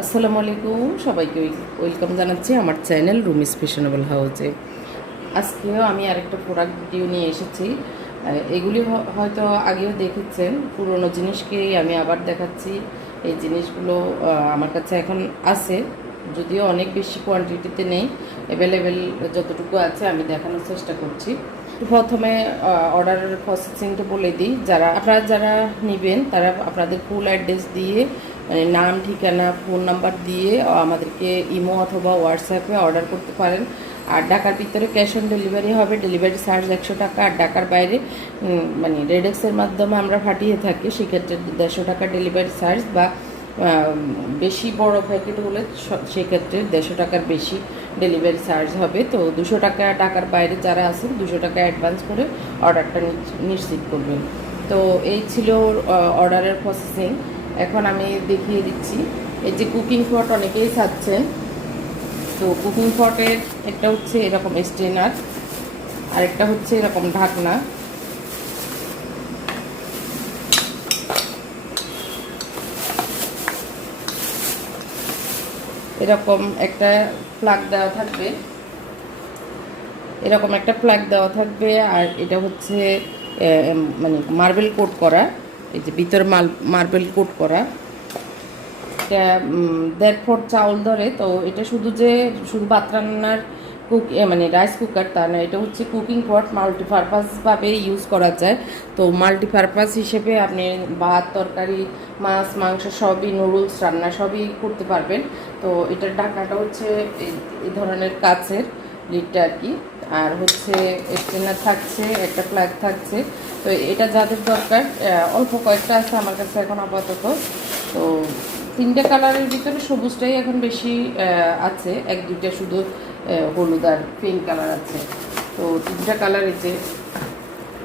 আসসালামু আলাইকুম। সবাইকে ওয়েলকাম জানাচ্ছি আমার চ্যানেল রুমিস ফ্যাশনেবল হাউসে। আজকেও আমি আরেকটা প্রোডাক্ট ভিডিও নিয়ে এসেছি। এগুলি হয়তো আগেও দেখেছেন। পুরনো জিনিসকেই আমি আবার দেখাচ্ছি। এই জিনিসগুলো আমার কাছে এখন আছে। যদিও অনেক বেশি কোয়ান্টিটিতে নেই। অ্যাভেলেবেল যতটুকু আছে আমি দেখানোর চেষ্টা করছি। প্রথমে অর্ডারের প্রসেসিংটা বলে দিই। যারা, আপনারা যারা নেবেন, তারা আপনাদের ফুল অ্যাড্রেস দিয়ে মানে নাম, ঠিকানা ফোন নাম্বার দিয়ে আমাদেরকে ইমো অথবা হোয়াটসঅ্যাপে অর্ডার করতে পারেন। আর ঢাকার ভিতরে ক্যাশ অন ডেলিভারি হবে। ডেলিভারি চার্জ একশো টাকা। আর ঢাকার বাইরে মানে রেডেক্সের মাধ্যমে আমরা ফাটিয়ে থাকি। সেক্ষেত্রে দেড়শো টাকা ডেলিভারি চার্জ বা বেশি বড় প্যাকেট হলে সেক্ষেত্রে দেড়শো টাকার বেশি ডেলিভারি চার্জ হবে। তো দুশো টাকা টাকার বাইরে যারা আছেন, দুশো টাকা অ্যাডভান্স করে অর্ডারটা নিশ্চিত করবেন। তো এই ছিল অর্ডারের প্রসেসিং এখন আমি দেখিয়ে দিচ্ছি। এই যে কুকিং পট অনেকেই চাচ্ছেন তো কুকিং পটের একটা হচ্ছে এরকম স্টেনার আর একটা হচ্ছে এরকম ঢাকনা। এরকম একটা প্লাগ দেওয়া থাকবে। এরকম একটা প্লাগ দেওয়া থাকবে আর এটা হচ্ছে মানে মার্বেল কোট করা। এই যে ভিতরে মাল, মার্বেল কোট করা এটা দেড় ফুট চাউল ধরে, তো এটা শুধু যে, শুধু ভাত রান্নার কুক মানে রাইস কুকার তা না, এটা হচ্ছে কুকিং পট মাল্টিপারপাসভাবে ইউজ করা যায়। তো মাল্টিপারপাস হিসেবে আপনি ভাত, তরকারি, মাছ, মাংস সবই নুডলস রান্না সবই করতে পারবেন। তো এটার ঢাকাটা হচ্ছে এই- ধরনের কাছের। লিডটা আর কি। আর হচ্ছে স্টেনার থাকছে, একটা ফ্ল্যাগ থাকছে। তো এটা যাদের দরকার অল্প কয়েকটা আছে আমার কাছে এখন আপাতত। তো তিনটা কালারের ভিতরে সবুজটাই এখন বেশি আছে। এক, দুইটা শুধু হলুদ আর পিঙ্ক কালার আছে। তো তিনটা কালার এই যে,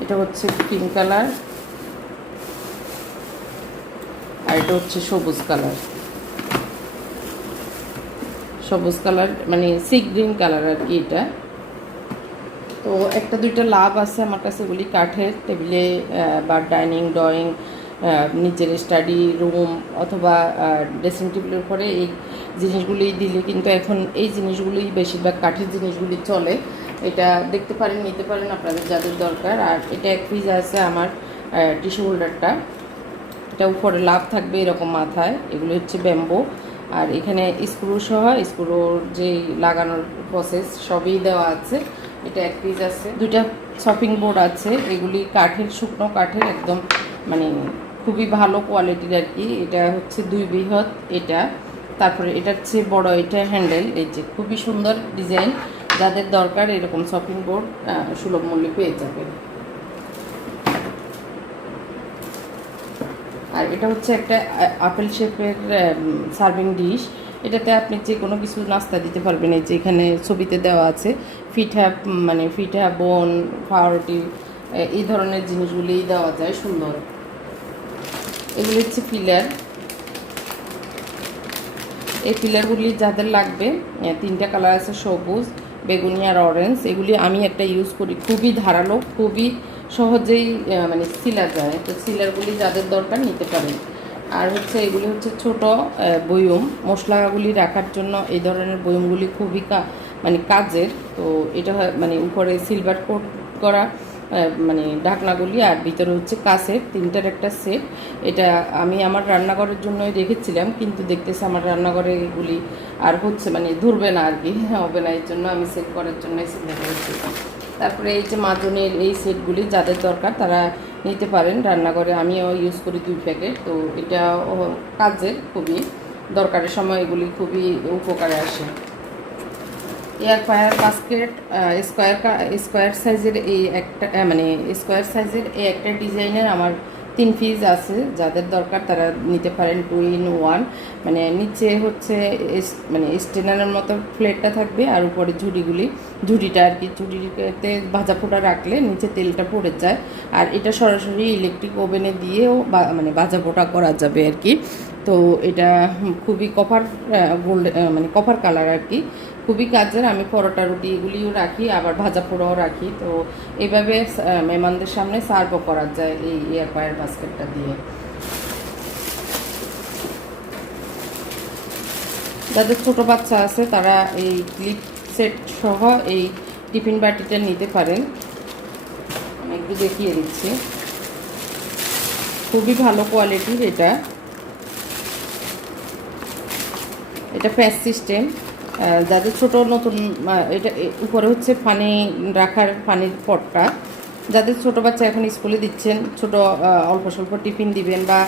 এটা হচ্ছে পিঙ্ক কালার আর এটা হচ্ছে সবুজ কালার সবুজ কালার মানে সি গ্রিন কালার আর কি এটা। তো একটা দুইটা লাভ আছে আমার কাছে, এগুলি কাঠের টেবিলে বা ডাইনিং, ড্রয়িং নিজের স্টাডি রুম অথবা ড্রেসিং টেবিলের উপরে এই জিনিসগুলি দিলে কিন্তু এখন এই জিনিসগুলি বেশিরভাগ কাঠের জিনিসগুলি চলে। এটা দেখতে পারেন, নিতে পারেন আপনাদের যাদের দরকার। আর এটা এক পিস আছে আমার টিস্যু হোল্ডারটা এটা উপরে লাভ থাকবে এরকম মাথায়। এগুলো হচ্ছে ব্যাম্বো আর এখানে স্ক্রু সহ, স্ক্রুর যে লাগানোর প্রসেস সবই দেওয়া আছে। এটা এক পিস আছে। দুইটা শপিং বোর্ড আছে। এগুলি কাঠের, শুকনো কাঠের একদম মানে খুবই ভালো কোয়ালিটির আর কি। এটা হচ্ছে দুই বৃহৎ এটা। তারপরে এটার চেয়ে বড় এটা হ্যান্ডেল এই যে খুবই সুন্দর ডিজাইন যাদের দরকার এরকম শপিং বোর্ড সুলভ মূল্যে পেয়ে যাবেন। আর এটা হচ্ছে একটা আপেল শেপের সার্ভিং ডিশ এটাতে আপনি যে কোনো কিছু নাস্তা দিতে পারবেন। এই যে এখানে ছবিতে দেওয়া আছে ফিঠা মানে ফিঠা বন, পাউরুটি এই ধরনের জিনিসগুলিই দেওয়া যায় সুন্দর। এগুলি হচ্ছে পিলার। এই পিলারগুলি যাদের লাগবে তিনটা কালার আছে সবুজ, বেগুনি আর অরেঞ্জ এগুলি আমি একটা ইউজ করি। খুবই ধারালো, খুবই সহজেই মানে সিলা যায়। তো সিলারগুলি যাদের দরকার নিতে পারেন। আর হচ্ছে এগুলি হচ্ছে ছোট বয়ম। মশলাগুলি রাখার জন্য এই ধরনের বয়মগুলি খুবই মানে কাজের। তো এটা মানে উপরে সিলভার কোট করা মানে ঢাকনাগুলি আর ভিতরে হচ্ছে কাছের তিনটার একটা সেট এটা আমি আমার রান্নাঘরের জন্যই রেখেছিলাম, কিন্তু দেখতেছি আমার রান্নাঘরে এগুলি আর হচ্ছে মানে ধরবে না আর কি। হবে না, এর জন্য আমি সেট করার জন্যই চিন্তা করেছি তারপরে এই যে মাদনের এই সেটগুলি যাদের দরকার তারা নিতে পারেন রান্নাঘরে। আমিও ইউজ করি দুই প্যাকেট, তো এটা কাজের খুবই দরকারের সময় এগুলি খুবই উপকারে আসে। Air fire basket square square সাইজের এই একটা মানে স্কোয়ার সাইজের এই একটা ডিজাইনের আমার তিন পিস আছে, যাদের দরকার তারা নিতে পারেন টু ইন ওয়ান মানে নিচে হচ্ছে মানে স্টেনারের মতো প্লেটটা থাকবে আর উপরে ঝুড়িগুলি। ঝুড়িটা আর কি ঝুড়িতে ভাজা ফোটা রাখলে নিচে তেলটা পড়ে যায়। আর এটা সরাসরি ইলেকট্রিক ওভেনে দিয়েও মানে ভাজা ফোটা করা যাবে আর কি। তো এটা খুবই কপার গোল্ড মানে কপার কালার আর কি। খুবই কাজের, আমি পরোটা রুটি এগুলিও রাখি, আবার ভাজা পোড়াও রাখি। তো এইভাবে মেহমানদের সামনে সার্ভও করা যায় এই এয়ার ফায়ার বাস্কেটটা দিয়ে। যাদের ছোট বাচ্চা আছে, তারা এই ক্লিপ সেট সহ এই টিফিন বাটিটা নিতে পারেন। আমি একটু দেখিয়ে দিচ্ছি। খুবই ভালো কোয়ালিটির এটা। এটা প্যাচ সিস্টেম যাদের ছোট, নতুন এটা উপরে হচ্ছে পানি রাখার পানির পটটা যাদের ছোট বাচ্চা এখন স্কুলে দিচ্ছেন, ছোট অল্প স্বল্প টিফিন দিবেন বা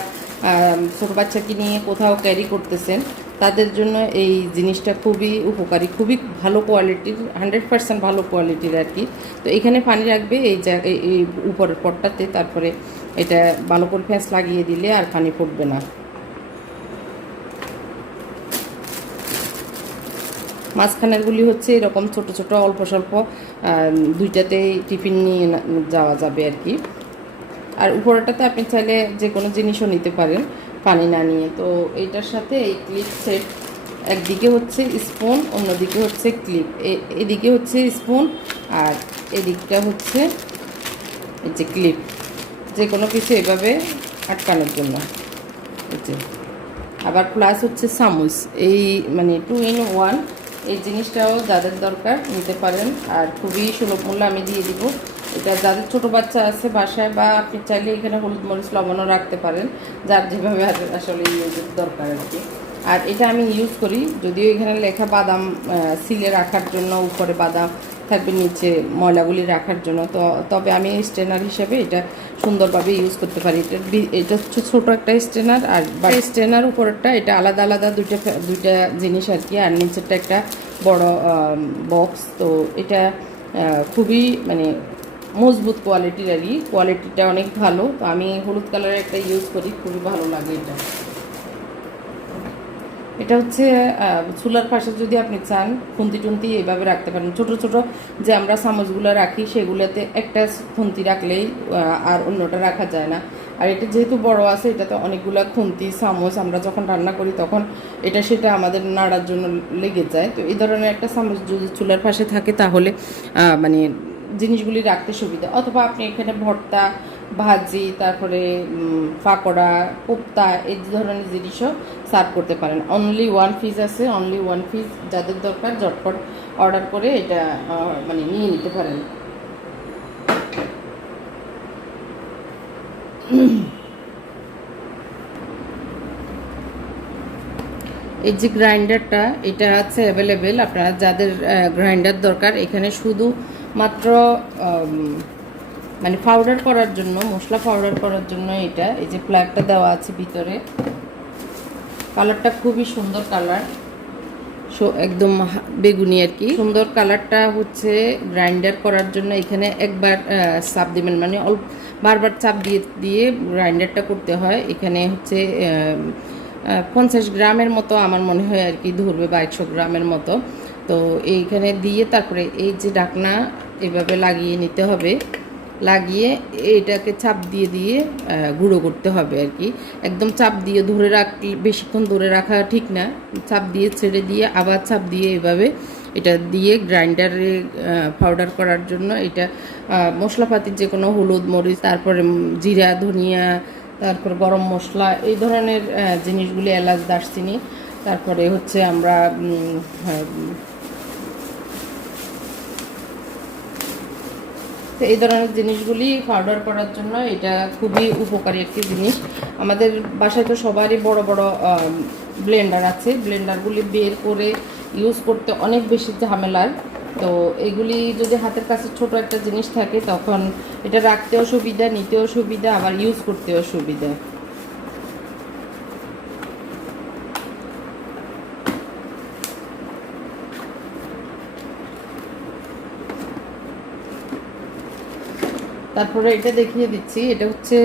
ছোট বাচ্চাকে নিয়ে কোথাও ক্যারি করতেছেন, তাদের জন্য এই জিনিসটা খুবই উপকারী, খুবই ভালো কোয়ালিটির, হান্ড্রেড পার্সেন্ট ভালো কোয়ালিটির আর কি। তো এখানে পানি রাখবে এই জায়গা এই- উপরের পটটাতে, তারপরে এটা ভালো করে ফ্যাঁস লাগিয়ে দিলে আর পানি পড়বে না। মাঝখানেরগুলি হচ্ছে এরকম ছোট ছোট, অল্প স্বল্প দুইটাতেই টিফিন নিয়ে যাওয়া যাবে আর কি। আর উপরেটাতে আপনি চাইলে যে কোনো জিনিসও নিতে পারেন, পানি না নিয়ে। তো এইটার সাথে এই ক্লিপ সেট, একদিকে হচ্ছে স্পুন, অন্যদিকে হচ্ছে ক্লিপ। এদিকে হচ্ছে স্পুন আর এদিকটা হচ্ছে এই যে ক্লিপ। যে কোনো কিছু এভাবে আটকানোর জন্য। আবার প্লাস হচ্ছে চামচ এই মানে টু ইন ওয়ান এই জিনিসটাও যাদের দরকার নিতে পারেন। আর খুবই সুলভ মূল্য আমি দিয়ে দিব। এটা যাদের ছোট বাচ্চা আছে বাসায় বা আপনি চাইলে এখানে হলুদ মরিচ লবণও রাখতে পারেন। যার যেভাবে আসলে ইউজের দরকার আর কি। আর এটা আমি ইউজ করি। যদিও এখানে লেখা বাদাম সিলে রাখার জন্য উপরে বাদাম থাকবে নিচে ময়লাগুলি রাখার জন্য। তো তবে আমি স্ট্রেনার হিসেবে এটা সুন্দরভাবে ইউজ করতে পারি। এটা এটা হচ্ছে ছোটো একটা স্ট্রেনার আর স্ট্রেনার উপরেরটা এটা আলাদা আলাদা দুইটা দুইটা জিনিস আর কি। আর নিচেরটা একটা বড় বক্স তো এটা খুবই মানে মজবুত কোয়ালিটির আর কি। কোয়ালিটিটা অনেক ভালো। তো আমি হলুদ কালারের একটা ইউজ করি। খুবই ভালো লাগে এটা। এটা হচ্ছে চুলার পাশে যদি আপনি চান, খুন্তি টুন্তি এইভাবে রাখতে পারেন। ছোট ছোট যে আমরা চামচগুলো রাখি, সেগুলোতে একটা খুন্তি রাখলেই আর অন্যটা রাখা যায় না। আর এটা যেহেতু বড় আছে, এটাতে অনেকগুলো খুন্তি, চামচ আমরা যখন রান্না করি, তখন এটা সেটা আমাদের নাড়ার জন্য লেগে যায়। তো এই ধরনের একটা চামচ যদি চুলার পাশে থাকে, তাহলে মানে জিনিসগুলি রাখতে সুবিধা। অথবা আপনি এখানে ভর্তা ভাজি, তারপরে পাকোড়া কোপ্তা এই ধরনের জিনিসও সার্ভ করতে পারেন। অনলি ওয়ান পিস আছে অনলি ওয়ান পিস যাদের দরকার ঝটপট অর্ডার করে এটা মানে নিয়ে নিতে পারেন। এই যে গ্রাইন্ডারটা, এটা আছে অ্যাভেলেবেল আপনারা যাদের গ্রাইন্ডার দরকার, এখানে শুধু মাত্র মানে পাউডার করার জন্য মশলা পাউডার করার জন্য এটা এই যে প্লাগটা দেওয়া আছে ভিতরে। কালারটা খুবই সুন্দর কালার সো একদম বেগুনি আর কি। সুন্দর কালারটা হচ্ছে গ্রাইন্ডার করার জন্য এখানে একবার চাপ দেবেন। মানে অল্প বারবার চাপ দিয়ে দিয়ে গ্রাইন্ডারটা করতে হয়। এখানে হচ্ছে পঞ্চাশ গ্রামের মতো আমার মনে হয় আর কি ধরবে বা একশো গ্রামের মতো। তো এইখানে দিয়ে তারপরে এই যে ডাকনা এভাবে লাগিয়ে নিতে হবে। লাগিয়ে এটাকে চাপ দিয়ে দিয়ে গুঁড়ো করতে হবে আর কি। একদম চাপ দিয়ে ধরে রাখলে, বেশিক্ষণ ধরে রাখা ঠিক না। চাপ দিয়ে ছেড়ে দিয়ে আবার চাপ দিয়ে এভাবে এটা দিয়ে গ্রাইন্ডারে পাউডার করার জন্য এটা মশলাপাতির যে কোনো হলুদ মরিচ, তারপরে জিরা, ধনিয়া, তারপর গরম মশলা, এই ধরনের জিনিসগুলি এলাচ, দারচিনি, তারপরে হচ্ছে আমরা তো এই ধরনের জিনিসগুলি পাউডার করার জন্য এটা খুবই উপকারী একটি জিনিস। আমাদের বাসায় তো সবারই বড় বড় ব্লেন্ডার আছে। ব্লেন্ডারগুলি বের করে ইউজ করতে অনেক বেশি ঝামেলার। তো এগুলি যদি হাতের কাছে ছোট একটা জিনিস থাকে, তখন এটা রাখতেও সুবিধা, নিতেও সুবিধা, আবার ইউজ করতেও সুবিধা। তারপরে এটা দেখিয়ে দিচ্ছি, এটা হচ্ছে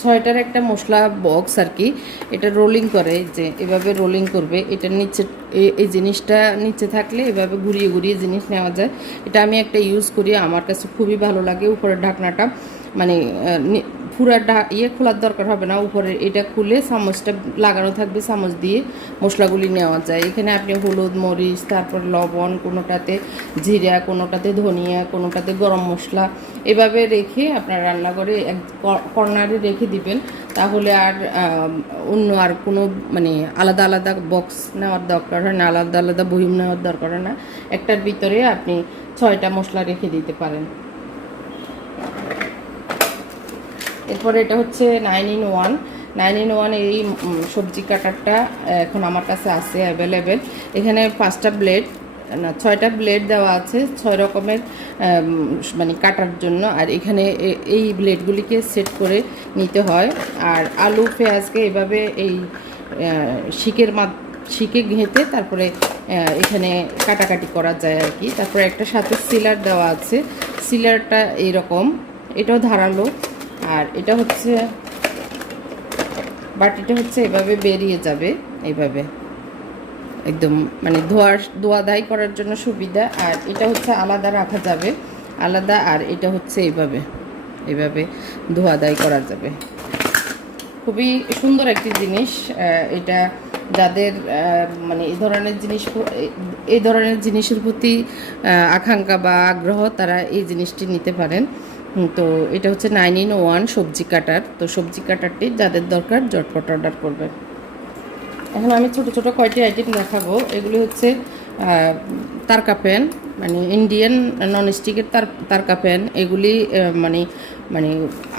ছয়টার একটা মশলা বক্স আর কি, এটা রোলিং করে, যে এভাবে রোলিং করবে, এটা নিচে এই জিনিসটা নিচে থাকলে এভাবে ঘুরিয়ে ঘুরিয়ে জিনিস নেওয়া যায়। এটা আমি একটা ইউজ করি, আমার কাছে খুবই ভালো লাগে উপরের ঢাকনাটা মানে আহ, নি- ফুল পুরা ডা- ইয়ে খোলার দরকার হবে না উপরে এটা খুলে চামচটা লাগানো থাকবে চামচ দিয়ে মশলাগুলি নেওয়া যায়। এখানে আপনি হলুদ মরিচ তারপর লবণ কোনোটাতে জিরা কোনোটাতে ধনিয়া কোনোটাতে গরম মশলা এভাবে রেখে আপনার রান্নাঘরে এক কর্নারে রেখে দিবেন। তাহলে আর অন্য আর কোনো মানে আলাদা আলাদা বক্স নেওয়ার দরকার হয় না আলাদা আলাদা বহিম নেওয়ার দরকার হয় না। একটার ভিতরে আপনি ছয়টা মশলা রেখে দিতে পারেন। এরপরে এটা হচ্ছে nine in one nine in one এই সবজি কাটারটা এখন আমার কাছে আছে অ্যাভেলেবেল এখানে পাঁচটা ব্লেড না, ছয়টা ব্লেড দেওয়া আছে, ছয় রকমের মানে কাটার জন্য। আর এখানে এই ব্লেডগুলিকে সেট করে নিতে হয়। আর আলু, পেঁয়াজকে এভাবে এই শিকের মাদ, শিকে ঘেঁটে তারপরে এখানে কাটাকাটি করা যায় আর কি। তারপরে একটা সাথে সিলার দেওয়া আছে। সিলারটা এইরকম এটাও ধারালো। আর এটা হচ্ছে বাটিটা হচ্ছে এভাবে বেরিয়ে যাবে, এইভাবে। একদম মানে ধোয়ার, ধোয়া দাই করার জন্য সুবিধা। আর এটা হচ্ছে আলাদা রাখা যাবে, আলাদা, আর এটা হচ্ছে এইভাবে এইভাবে ধোয়া দাই করা যাবে। খুবই সুন্দর একটি জিনিস এটা যাদের মানে এই ধরনের জিনিস এই ধরনের জিনিসের প্রতি আকাঙ্ক্ষা বা আগ্রহ, তারা এই জিনিসটি নিতে পারেন। তো এটা হচ্ছে নাইন ইন ওয়ান সবজি কাটার। তো সবজি কাটারটি যাদের দরকার জটপট অর্ডার করবে। এখন আমি ছোট ছোট কয়টি আইটেম দেখাবো। এগুলি হচ্ছে তারকা প্যান মানে ইন্ডিয়ান নন স্টিকের তার, তারকা প্যান এগুলি মানে মানে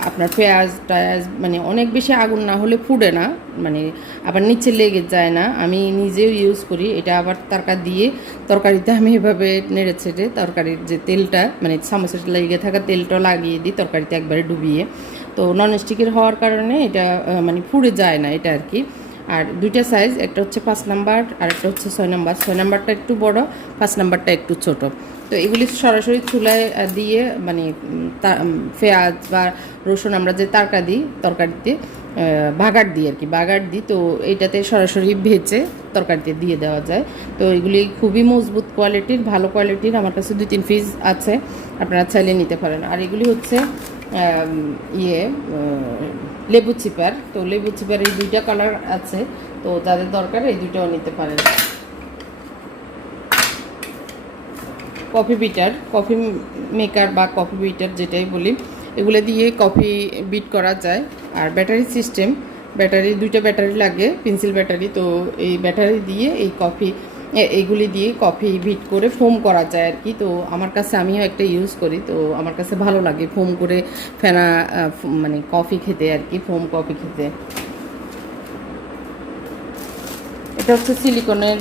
আপনার পেঁয়াজ টায়াজ মানে অনেক বেশি আগুন না হলে ফুটে না মানে আবার নিচে লেগে যায় না। আমি নিজেও ইউজ করি, এটা আবার তারকা দিয়ে তরকারিতে আমি এভাবে নেড়ে ছেড়ে তরকারির যে তেলটা মানে চামচের লেগে থাকা তেলটা লাগিয়ে দিই তরকারিতে একবারে ডুবিয়ে। তো ননস্টিকের হওয়ার কারণে এটা মানে ফুড়ে যায় না এটা আর কি। আর দুইটা সাইজ একটা হচ্ছে পাঁচ নাম্বার আর একটা হচ্ছে ছয় নাম্বার। ছয় নাম্বারটা একটু বড়, পাঁচ নাম্বারটা একটু ছোট। তো এগুলি সরাসরি চুলায় দিয়ে মানে পেঁয়াজ বা রসুন আমরা যে তারকা দিই, তরকারিতে বাগার দিই আর কি, বাগার দিই। তো এইটাতে সরাসরি ভেজে তরকারিতে দিয়ে দেওয়া যায়। তো এগুলি খুবই মজবুত কোয়ালিটির ভালো কোয়ালিটির আমার কাছে দুই, তিন পিস আছে, আপনারা চাইলে নিতে পারেন। আর এগুলি হচ্ছে ইয়ে লেবু চিপার। তো লেবু চিপার এই দুইটা কালার আছে, তো যাদের দরকার এই দুইটাও নিতে পারেন। কফি বিটার কফি মেকার বা কফি বিটার যেটাই বলি, এগুলো দিয়ে কফি বিট করা যায়। আর ব্যাটারি সিস্টেম ব্যাটারি দুইটা ব্যাটারি লাগে পেন্সিল ব্যাটারি তো এই ব্যাটারি দিয়ে এই কফি এইগুলি দিয়ে কফি ভিট করে ফোম করা যায় আর কি। তো আমার কাছে আমিও একটা ইউজ করি তো আমার কাছে ভালো লাগে ফোম করে ফেনা মানে কফি খেতে আর কি ফোম কফি খেতে। এটা হচ্ছে সিলিকনের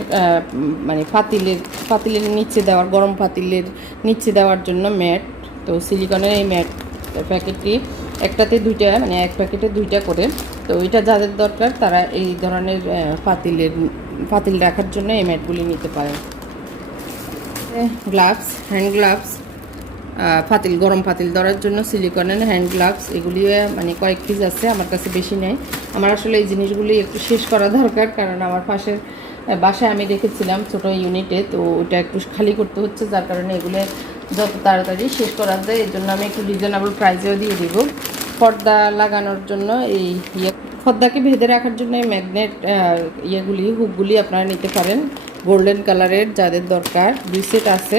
মানে পাতিলের পাতিলের নিচে দেওয়ার গরম পাতিলের নিচে দেওয়ার জন্য ম্যাট। তো সিলিকনের এই ম্যাট প্যাকেটটি একটাতে দুইটা মানে এক প্যাকেটে দুইটা করে। তো এটা যাদের দরকার তারা এই ধরনের আহ, পাতিলের পাতিল রাখার জন্য এই ম্যাটগুলি নিতে পারেন। গ্লাভস হ্যান্ড গ্লাভস পাতিল গরম পাতিল ধরার জন্য সিলিকনের হ্যান্ড গ্লাভস এগুলি মানে কয়েক পিস আছে, আমার কাছে বেশি নেই। আমার আসলে এই জিনিসগুলি একটু শেষ করা দরকার, কারণ আমার পাশের বাসায় আমি রেখেছিলাম ছোট ইউনিটে তো ওটা একটু খালি করতে হচ্ছে, যার কারণে এগুলো যত তাড়াতাড়ি শেষ করা যায়, এর জন্য আমি একটু রিজনেবল প্রাইসেও দিয়ে দিব। পর্দা লাগানোর জন্য এই ইয়ে পর্দাকে ভেদে রাখার জন্য এই ম্যাগনেট ইয়েগুলি হুকগুলি আপনারা নিতে পারেন। গোল্ডেন কালারের যাদের দরকার, দুই সেট আছে।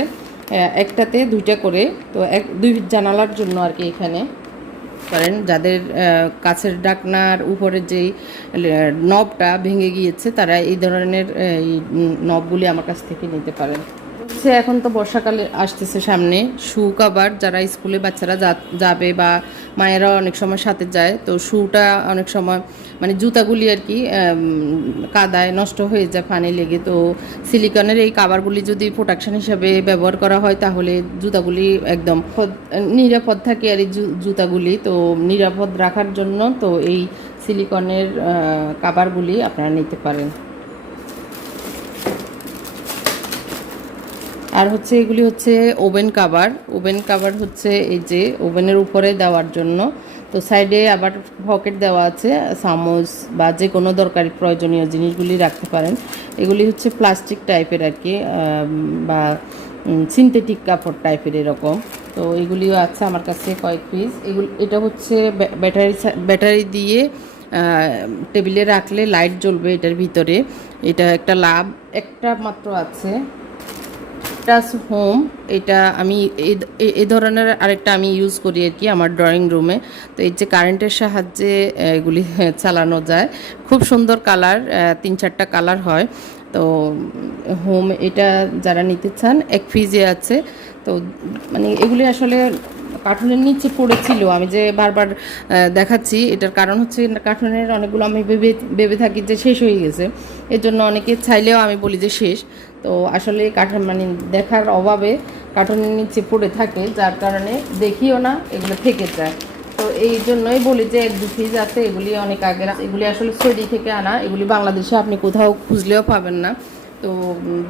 একটাতে দুইটা করে। তো এক, দুই জানালার জন্য আর কি এখানে। করেন যাদের কাছের ডাকনার উপরে যেই নবটা ভেঙে গিয়েছে, তারা এই ধরনের এই নবগুলি আমার কাছ থেকে নিতে পারেন। হচ্ছে এখন তো বর্ষাকালে আসতেছে সামনে। শু কাবার যারা স্কুলে বাচ্চারা যাবে বা মায়েরা অনেক সময় সাথে যায়, তো শুটা অনেক সময় মানে জুতাগুলি আর কি কাদায় নষ্ট হয়ে যায় পানি লেগে। তো সিলিকনের এই কাবারগুলি যদি প্রোটেকশন হিসাবে ব্যবহার করা হয়, তাহলে জুতাগুলি একদম পদ- নিরাপদ থাকে আর এই জুতাগুলি। তো নিরাপদ রাখার জন্য তো এই সিলিকনের কাবারগুলি আপনারা নিতে পারেন। আর হচ্ছে এগুলি হচ্ছে ওভেন কাভার। ওভেন কাভার হচ্ছে এই যে ওভেনের উপরে দেওয়ার জন্য। তো সাইডে আবার পকেট দেওয়া আছে, চামচ বা যে কোনো দরকারি প্রয়োজনীয় জিনিসগুলি রাখতে পারেন। এগুলি হচ্ছে প্লাস্টিক টাইপের আর কি বা সিনথেটিক কাপড় টাইপের এরকম। তো এগুলিও আছে আমার কাছে কয়েক পিস। এগুলি, এটা হচ্ছে ব্যাটারি ব্যাটারি দিয়ে টেবিলে রাখলে লাইট জ্বলবে এটার ভিতরে। এটা একটা লাভ, একটা মাত্র আছে। টাচ হোম, এটা আমি এই ধরনের আরেকটা আমি ইউজ করি আর কি আমার ড্রয়িং রুমে। তো এই যে কারেন্টের সাহায্যে এগুলি চালানো যায়। খুব সুন্দর কালার তিন চারটা কালার হয়। তো হোম এটা যারা নিতে চান, এক ফ্রিজে আছে। তো মানে এগুলি আসলে কার্টুনের নিচে পড়েছিল। আমি যে বারবার দেখাচ্ছি, এটার কারণ হচ্ছে কার্টুনের অনেকগুলো আমি ভেবে ভেবে থাকি যে শেষ হয়ে গেছে। এর জন্য অনেকে চাইলেও আমি বলি যে শেষ। তো আসলে কার্টুন মানে দেখার অভাবে কার্টুনের নিচে পড়ে থাকে, যার কারণে দেখিও না, এগুলো থেকে যায়। তো এই জন্যই বলি যে এক দু পিস আছে, এগুলি অনেক আগের, এগুলি আসলে সৌদি থেকে আনা, এগুলি বাংলাদেশে আপনি কোথাও খুঁজলেও পাবেন না। তো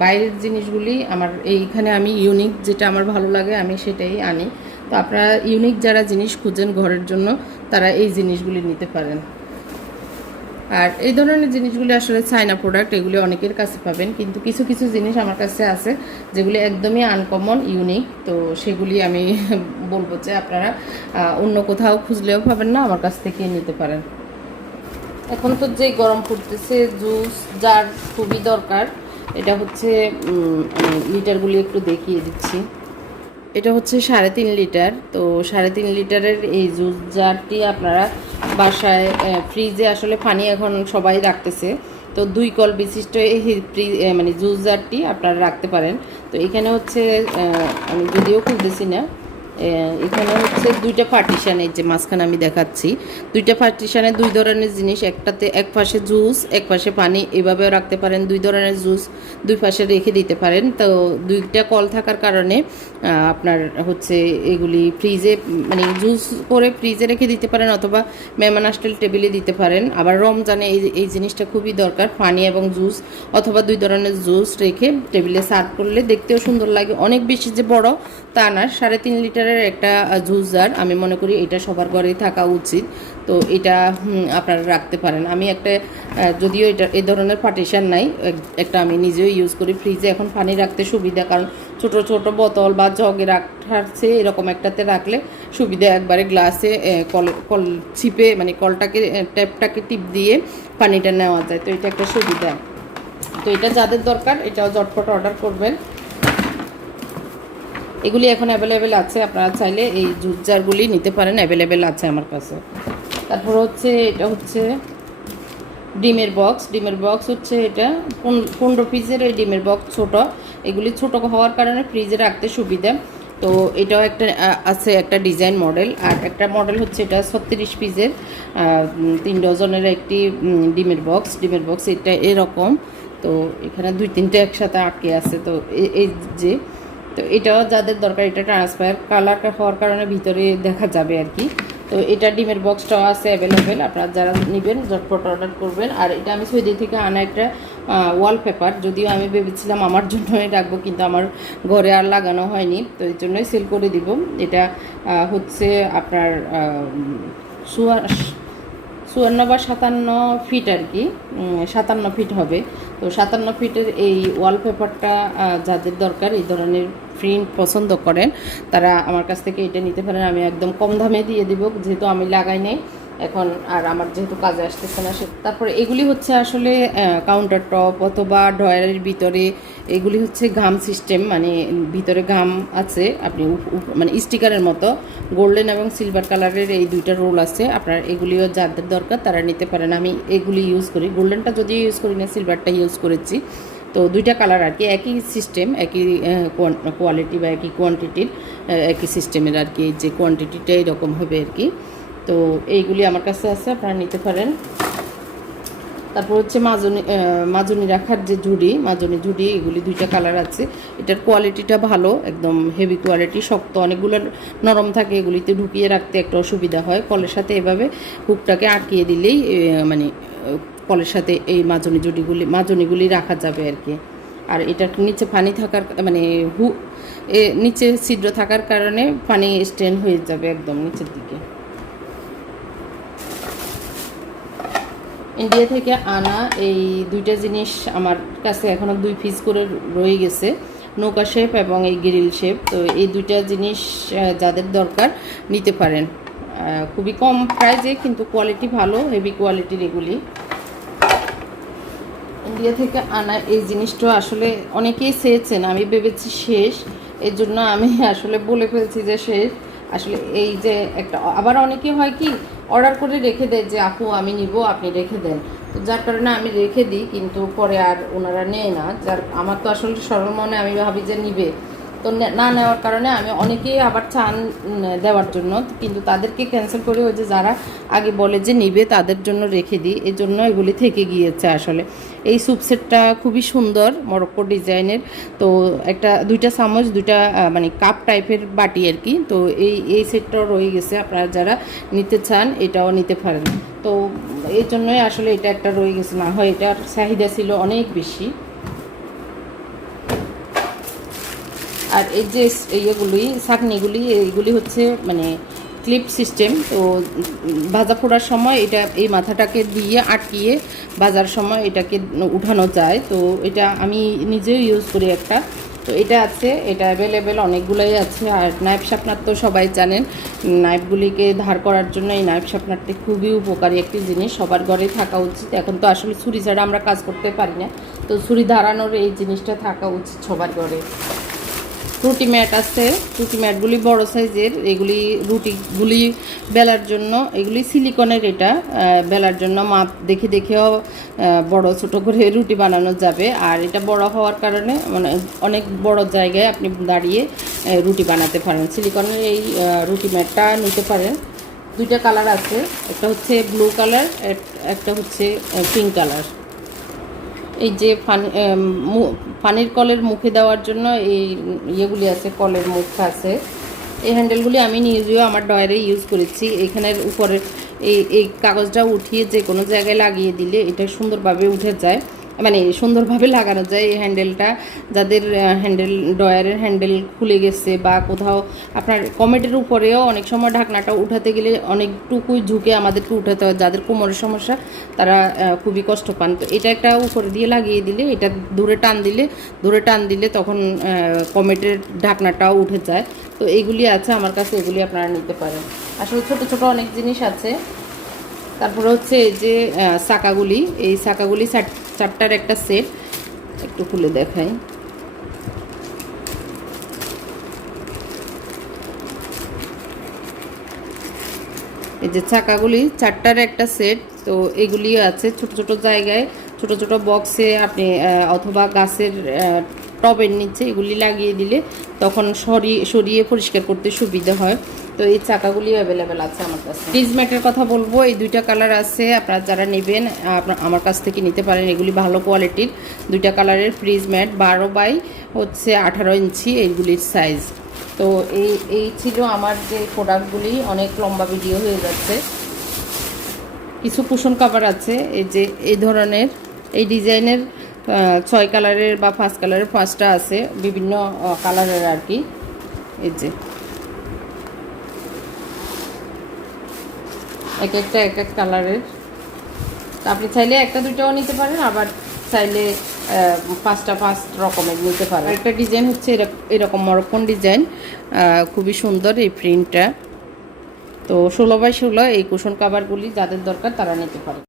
বাইরের জিনিসগুলি আমার, এইখানে আমি ইউনিক যেটা আমার ভালো লাগে, আমি সেটাই আনি। তো আপনারা ইউনিক যারা জিনিস খুঁজেন ঘরের জন্য, তারা এই জিনিসগুলি নিতে পারেন। আর এই ধরনের জিনিসগুলি আসলে চায়না প্রোডাক্ট এগুলি অনেকের কাছে পাবেন। কিন্তু কিছু কিছু জিনিস আমার কাছে আছে, যেগুলি একদমই আনকমন ইউনিক তো সেগুলি আমি বলব যে আপনারা অন্য কোথাও খুঁজলেও পাবেন না, আমার কাছ থেকে নিতে পারেন। এখন তো যে গরম পড়তেছে জুস যার খুবই দরকার, এটা হচ্ছে লিটারগুলি একটু দেখিয়ে দিচ্ছি। এটা হচ্ছে সাড়ে তিন লিটার। তো সাড়ে তিন লিটারের এই জুস জারটি আপনারা বাসায় ফ্রিজে আসলে পানি এখন সবাই রাখতেছে। তো দুই কল বিশিষ্ট এই মানে জুস জারটি আপনারা রাখতে পারেন। তো এখানে হচ্ছে আমি যদিও খুলতেছি না। এখানে হচ্ছে দুইটা পার্টিশন এই যে মাঝখানে আমি দেখাচ্ছি। দুইটা পার্টিশানে দুই ধরনের জিনিস, একটাতে এক পাশে জুস এক পাশে পানি, এভাবেও রাখতে পারেন। দুই ধরনের জুস দুই পাশে রেখে দিতে পারেন। তো দুইটা কল থাকার কারণে আপনার হচ্ছে এগুলি ফ্রিজে মানে জুস করে ফ্রিজে রেখে দিতে পারেন অথবা মেহমান আসটেল টেবিলে দিতে পারেন। আবার রমজানে এই এই জিনিসটা খুবই দরকার, পানি এবং জুস অথবা দুই ধরনের জুস রেখে টেবিলে সার্ভ করলে দেখতেও সুন্দর লাগে। অনেক বেশি যে বড় তা না সাড়ে তিন লিটারের একটা জুস জার। আমি মনে করি এটা সবার ঘরেই থাকা উচিত। তো এটা আপনারা রাখতে পারেন। আমি একটা যদিও এটা এই ধরনের পার্টিশন নাই একটা আমি নিজেও ইউজ করি। ফ্রিজে এখন পানি রাখতে সুবিধা, কারণ ছোট ছোট বোতল বা জগে রাখাচ্ছে এরকম একটাতে রাখলে সুবিধা। একবারে গ্লাসে কল কল ছিপে মানে কলটাকে ট্যাপটাকে টিপ দিয়ে পানিটা নেওয়া যায়। তো এটা একটা সুবিধা। তো এটা যাদের দরকার, এটাও ঝটপট অর্ডার করবেন। এগুলি এখন অ্যাভেলেবেল আছে, আপনারা চাইলে এই জুস জারগুলি নিতে পারেন অ্যাভেলেবেল আছে আমার কাছে। তারপর হচ্ছে, এটা হচ্ছে ডিমের বক্স ডিমের বক্স হচ্ছে এটা পন- পনেরো পিসের এই ডিমের বক্স ছোট। এগুলি ছোট হওয়ার কারণে ফ্রিজে রাখতে সুবিধা। তো এটাও একটা আছে একটা ডিজাইন মডেল আর একটা মডেল হচ্ছে এটা ছত্রিশ পিসের তিন ডজনের একটি ডিমের বক্স ডিমের বক্স এটা এরকম। তো এখানে দুই তিনটে একসাথে আটকে আছে। তো এই যে তো এটাও যাদের দরকার, এটা ট্রান্সফার কালার হওয়ার কারণে ভিতরে দেখা যাবে আর কি। তো এটা ডিমের বক্সটাও আছে অ্যাভেলেবেল আপনারা যারা নেবেন, ঝটপট অর্ডার করবেন। আর এটা আমি সৌদি থেকে আনা একটা ওয়ালপেপার যদিও আমি ভেবেছিলাম আমার জন্যই রাখব, কিন্তু আমার ঘরে আর লাগানো হয়নি, তো এই জন্যই সেল করে দিব। এটা হচ্ছে আপনার চুয়ান্ন বা সাতান্ন ফিট আর কি সাতান্ন ফিট হবে। তো সাতান্ন ফিটের এই ওয়ালপেপারটা যাদের দরকার, এই ধরনের প্রিন্ট পছন্দ করেন, তারা আমার কাছ থেকে এটা নিতে পারেন, আমি একদম কম দামে দিয়ে দিব, যেহেতু আমি লাগাই নেই, এখন আর আমার যেহেতু কাজে আসতেছে না, সে তারপরে এগুলি হচ্ছে আসলে কাউন্টার টপ অথবা ড্রয়ারের ভিতরে, এগুলি হচ্ছে ঘাম সিস্টেম মানে ভিতরে ঘাম আছে, আপনি মানে স্টিকারের মতো গোল্ডেন এবং সিলভার কালারের এই দুইটা রোল আছে, আপনার এগুলিও যাদের দরকার তারা নিতে পারেন, আমি এগুলি ইউজ করি গোল্ডেনটা যদিও ইউজ করি না সিলভারটা ইউজ করেছি তো দুইটা কালার আর কি, একই সিস্টেম একই কোয়ালিটি বা একই কোয়ান্টিটির একই সিস্টেমের আর কি, যে কোয়ান্টিটিটা এরকম হবে আর কি। তো এইগুলি আমার কাছে আছে, আপনারা নিতে পারেন। তারপর হচ্ছে মাজনি মাজনি রাখার যে ঝুড়ি, মাজনি ঝুড়ি, এগুলি দুইটা কালার আছে। এটার কোয়ালিটিটা ভালো, একদম হেভি কোয়ালিটি শক্ত, অনেকগুলো নরম থাকে, এগুলিতে ঢুকিয়ে রাখতে একটা অসুবিধা হয়। কলের সাথে এভাবে হুকটাকে আটকিয়ে দিলেই মানে কলের সাথে এই মাজনি ঝুড়িগুলি মাজনিগুলি রাখা যাবে আর কি। আর এটার নিচে পানি থাকার মানে হু, এ নিচে ছিদ্র থাকার কারণে পানি স্টেন হয়ে যাবে একদম নিচের দিকে। ইন্ডিয়া থেকে আনা এই দুইটা জিনিস আমার কাছে এখনও দুই পিস করে রয়ে গেছে। নৌকা শেপ এবং এই গ্রিল শেপ। তো এই দুইটা জিনিস যাদের দরকার নিতে পারেন। খুবই কম প্রাইজে কিন্তু কোয়ালিটি ভালো হেভি কোয়ালিটির এগুলি। ইন্ডিয়া থেকে আনা এই জিনিসটা আসলে অনেকেই চেয়েছেন, আমি ভেবেছি শেষ। এর জন্য আমি আসলে বলে ফেলছি যে শেষ। আসলে এই যে একটা, আবার অনেকে হয় কি অর্ডার করে রেখে দেয় যে, আপু, আমি নিব, আপনি রেখে দেন। তো যার কারণে আমি রেখে দিই, কিন্তু পরে আর ওনারা নেয় না। যার, আমার তো আসলে সর্বমনে মনে আমি ভাবি যে নিবে। তো না নেওয়ার কারণে আমি অনেকেই আবার চান দেওয়ার জন্য। কিন্তু তাদেরকে ক্যান্সেল করে ওই যে যারা আগে বলে যে নিবে, তাদের জন্য রেখে দিই। এই জন্য এগুলি থেকে গিয়েছে আসলে। এই স্যুপ সেটটা খুবই সুন্দর মরক্কো ডিজাইনের। তো একটা, দুইটা চামচ, দুইটা মানে কাপ টাইপের বাটি আর কি। তো এই এই সেটটাও রয়ে গেছে। আপনারা যারা নিতে চান, এটাও নিতে পারেন। তো এই জন্যই আসলে এটা একটা রয়ে গেছে। না হয় এটার চাহিদা ছিল অনেক বেশি। আর এই যে ইয়েগুলি, ছাকনিগুলি, এইগুলি হচ্ছে মানে ক্লিপ সিস্টেম। তো ভাজা পোড়ার সময় এটা এই মাথাটাকে দিয়ে আটকিয়ে ভাজার সময় এটাকে উঠানো যায়। তো, এটা আমি নিজেও ইউজ করি একটা। তো, এটা আছে, এটা অ্যাভেলেবেল অনেকগুলোই আছে। আর নাইফ শার্পনার তো সবাই জানেন, নাইফগুলিকে ধার করার জন্য এই নাইফ শার্পনারটি খুবই উপকারী একটি জিনিস। সবার ঘরে থাকা উচিত। এখন তো আসলে ছুরি ছাড়া আমরা কাজ করতে পারি না। তো, ছুরি ধারানোর এই জিনিসটা থাকা উচিত সবার ঘরে। রুটি ম্যাট আছে, রুটি ম্যাটগুলি বড় সাইজের, এগুলি রুটিগুলি বেলার জন্য, এগুলি সিলিকনের এটা বেলার জন্য মাপ দেখে দেখেও বড় ছোট করে রুটি বানানো যাবে। আর এটা বড় হওয়ার কারণে মানে অনেক বড় জায়গায় আপনি দাঁড়িয়ে রুটি বানাতে পারেন। সিলিকনের এই রুটি ম্যাটটা নিতে পারেন। দুইটা কালার আছে, একটা হচ্ছে ব্লু কালার একটা হচ্ছে পিঙ্ক কালার। এই যে ফান পানির কলের মুখে দেওয়ার জন্য এই ইয়েগুলি আছে, কলের মুখ আছে। এই হ্যান্ডেলগুলি আমি নিজেও আমার ডয়ারে ইউজ করেছি। এখানের উপরের এই এই কাগজটা উঠিয়ে যে কোনো জায়গায় লাগিয়ে দিলে এটা সুন্দরভাবে উঠে যায়। মানে সুন্দরভাবে লাগানো যায় এই হ্যান্ডেলটা। যাদের হ্যান্ডেল ডয়ারের হ্যান্ডেল খুলে গেছে বা কোথাও আপনার কমেটের উপরেও অনেক সময় ঢাকনাটা উঠাতে গেলে অনেকটুকুই ঝুঁকে আমাদেরকে উঠাতে হয়। যাদের কোমরের সমস্যা তারা খুবই কষ্ট পান। তো এটা একটা উপরে দিয়ে লাগিয়ে দিলে এটা দূরে টান দিলে দূরে টান দিলে তখন কমেটের ঢাকনাটাও উঠে যায়। তো এইগুলি আছে আমার কাছে এগুলি আপনারা নিতে পারেন। আসলে ছোট ছোট অনেক জিনিস আছে। তারপরে হচ্ছে এই যে আহ, চাকাগুলি এই চাকাগুলি চারটার একটা সেট একটু খুলে দেখাই। এই যে চাকাগুলি, চারটার একটা সেট, তো এগুলি আছে ছোট ছোট জায়গায়, ছোট ছোট বক্সে আপনি অথবা গাছের টবের নিচে এগুলি লাগিয়ে দিলে তখন সরিয়ে সরিয়ে পরিষ্কার করতে সুবিধা হয়। তো এই চাকাগুলি অ্যাভেলেবেল আছে আমার কাছে। ফ্রিজ ম্যাটের কথা বলব, এই দুইটা কালার আছে, আপনারা যারা নেবেন আমার কাছ থেকে নিতে পারেন, এগুলি ভালো কোয়ালিটির দুইটা কালারের ফ্রিজ ম্যাট বারো বাই হচ্ছে আঠারো ইঞ্চি, এইগুলির সাইজ তো এই এই ছিল আমার যে প্রোডাক্টগুলি অনেক লম্বা ভিডিও হয়ে যাচ্ছে। কিছু কুশন কাভার আছে, এই যে এই ধরনের, এই ডিজাইনের ছয় কালারের বা পাঁচ কালারের পাঁচটা আছে, বিভিন্ন কালারের আর কি। এই যে। এক একটা, এক এক কালারের। আপনি চাইলে একটা, দুইটাও নিতে পারেন, আবার চাইলে পাঁচটা, পাঁচ রকমের নিতে পারেন। একটা ডিজাইন হচ্ছে এরক- এরকম মরক্কন ডিজাইন খুবই সুন্দর এই প্রিন্টটা। তো ষোলো বাই ষোলো এই কুশন কাভারগুলি যাদের দরকার তারা নিতে পারে।